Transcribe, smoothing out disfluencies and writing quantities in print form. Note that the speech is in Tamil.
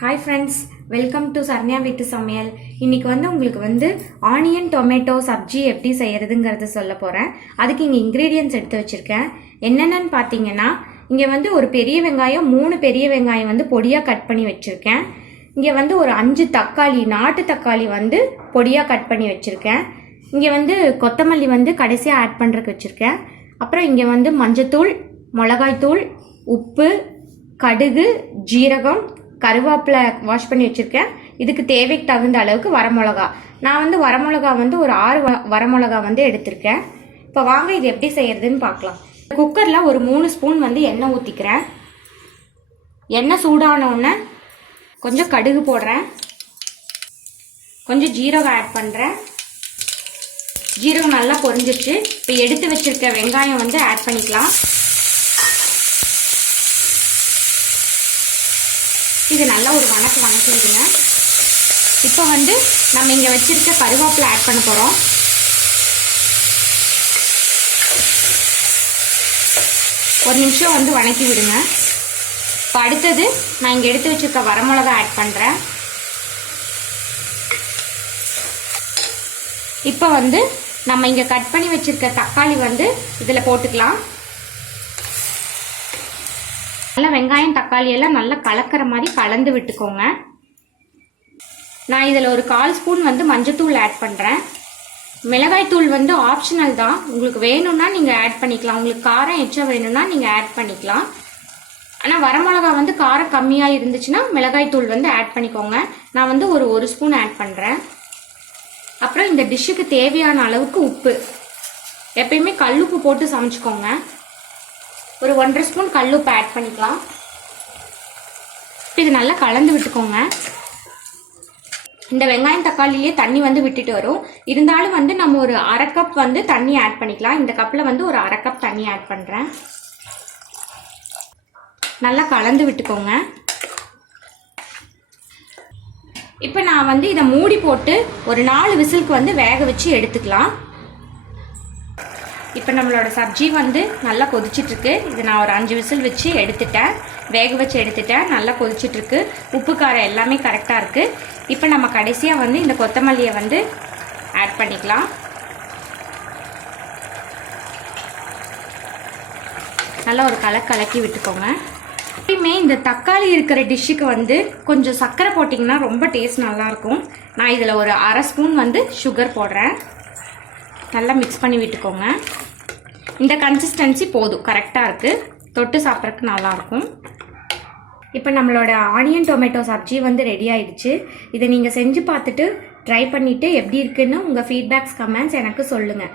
Hi friends, welcome to Saranya வீட்டு சமையல். இன்றைக்கி உங்களுக்கு ஆனியன் டொமேட்டோ சப்ஜி எப்படி செய்கிறதுங்கிறத சொல்ல போகிறேன். அதுக்கு இங்கே இன்க்ரீடியன்ட்ஸ் எடுத்து வச்சுருக்கேன். என்னென்னு பார்த்தீங்கன்னா, இங்கே ஒரு பெரிய வெங்காயம் 3 பெரிய வெங்காயம் பொடியாக கட் பண்ணி வச்சுருக்கேன். இங்கே ஒரு 5 தக்காளி, நாட்டு தக்காளி பொடியாக கட் பண்ணி வச்சுருக்கேன். இங்கே கொத்தமல்லி கடைசியாக ஆட் பண்ணுறதுக்கு வச்சுருக்கேன். அப்புறம் இங்கே மஞ்சத்தூள், மிளகாய்த்தூள், உப்பு, கடுகு, ஜீரகம், கருவேப்பிலை வாஷ் பண்ணி வச்சுருக்கேன். இதுக்கு தேவைக்கு தகுந்த அளவுக்கு வரமிளகா. நான் வரமிளகா ஒரு 6 வரமிளகா எடுத்திருக்கேன். இப்போ வாங்க இது எப்படி செய்யறதுன்னு பார்க்கலாம். குக்கரில் ஒரு 3 ஸ்பூன் எண்ணெய் ஊற்றிக்கிறேன். எண்ணெய் சூடானோடனே கொஞ்சம் கடுகு போடுறேன், கொஞ்சம் ஜீரகம் ஆட் பண்ணுறேன். ஜீரகம் நல்லா பொரிஞ்சிருச்சு. இப்போ எடுத்து வச்சிருக்க வெங்காயம் ஆட் பண்ணிக்கலாம். இது நல்லா ஒரு வணக்கி விடுங்க. இப்போ நம்ம இங்கே வச்சிருக்க கருவேப்பிலை ஆட் பண்ண போகிறோம். ஒரு நிமிஷம் வணக்கி விடுங்க. இப்போ அடுத்தது நான் இங்கே எடுத்து வச்சிருக்க வரமிளகா ஆட் பண்ணுறேன். இப்போ நம்ம இங்கே கட் பண்ணி வச்சிருக்க தக்காளி இதில் போட்டுக்கலாம். நல்லா வெங்காயம் தக்காளி எல்லாம் நல்லா கலக்கிற மாதிரி கலந்து விட்டுக்கோங்க. நான் இதில் ஒரு 1/4 ஸ்பூன் மஞ்சத்தூள் ஆட் பண்ணுறேன். மிளகாய் தூள் ஆப்ஷனல் தான், உங்களுக்கு வேணும்னா நீங்கள் ஆட் பண்ணிக்கலாம். உங்களுக்கு காரம் எச்சா வேணும்னா நீங்கள் ஆட் பண்ணிக்கலாம். ஆனால் வரமிளகா காரம் கம்மியாக இருந்துச்சுன்னா மிளகாய் தூள் ஆட் பண்ணிக்கோங்க. நான் ஒரு ஸ்பூன் ஆட் பண்ணுறேன். அப்புறம் இந்த டிஷ்ஷுக்கு தேவையான அளவுக்கு உப்பு. எப்பயுமே கல்லுப்பு போட்டு சமைச்சிக்கோங்க. ஒரு 1/2 ஸ்பூன் கல்லுப்பு ஆட் பண்ணிக்கலாம். இது நல்லா கலந்து விட்டுக்கோங்க. இந்த வெங்காயம் தக்காளிலேயே தண்ணி விட்டுட்டு வரும். இருந்தாலும் நம்ம ஒரு 1/2 கப் தண்ணி ஆட் பண்ணிக்கலாம். இந்த கப்பில் ஒரு 1/2 கப் தண்ணி ஆட் பண்ணுறேன். நல்லா கலந்து விட்டுக்கோங்க. இப்போ நான் இதை மூடி போட்டு ஒரு 4 விசிலுக்கு வேக வச்சு எடுத்துக்கலாம். இப்போ நம்மளோட சப்ஜி நல்லா கொதிச்சிட்ருக்கு. இது நான் ஒரு 5 விசில் வச்சு எடுத்துட்டேன், வேக வச்சு எடுத்துட்டேன். நல்லா கொதிச்சிட்ருக்கு. உப்பு காரம் எல்லாமே கரெக்டாக இருக்குது. இப்போ நம்ம கடைசியாக இந்த கொத்தமல்லியை ஆட் பண்ணிக்கலாம். நல்லா ஒரு கலக்கி விட்டுக்கோங்க. எப்பயுமே இந்த தக்காளி இருக்கிற டிஷ்ஷுக்கு கொஞ்சம் சர்க்கரை போட்டிங்கன்னா ரொம்ப டேஸ்ட் நல்லாயிருக்கும். நான் இதில் ஒரு 1/2 ஸ்பூன் சுகர் போடுறேன். நல்லா மிக்ஸ் பண்ணி விட்டுக்கோங்க. இந்த கன்சிஸ்டன்சி போதும், கரெக்டாக இருக்குது. தொட்டு சாப்பிட்றதுக்கு நல்லாயிருக்கும். இப்போ நம்மளோட ஆனியன் டொமேட்டோ சப்ஜி ரெடி ஆயிடுச்சு. இதை நீங்கள் செஞ்சு பார்த்துட்டு ட்ரை பண்ணிவிட்டு எப்படி இருக்குன்னு உங்கள் ஃபீட்பேக்ஸ் கமெண்ட்ஸ் எனக்கு சொல்லுங்கள்.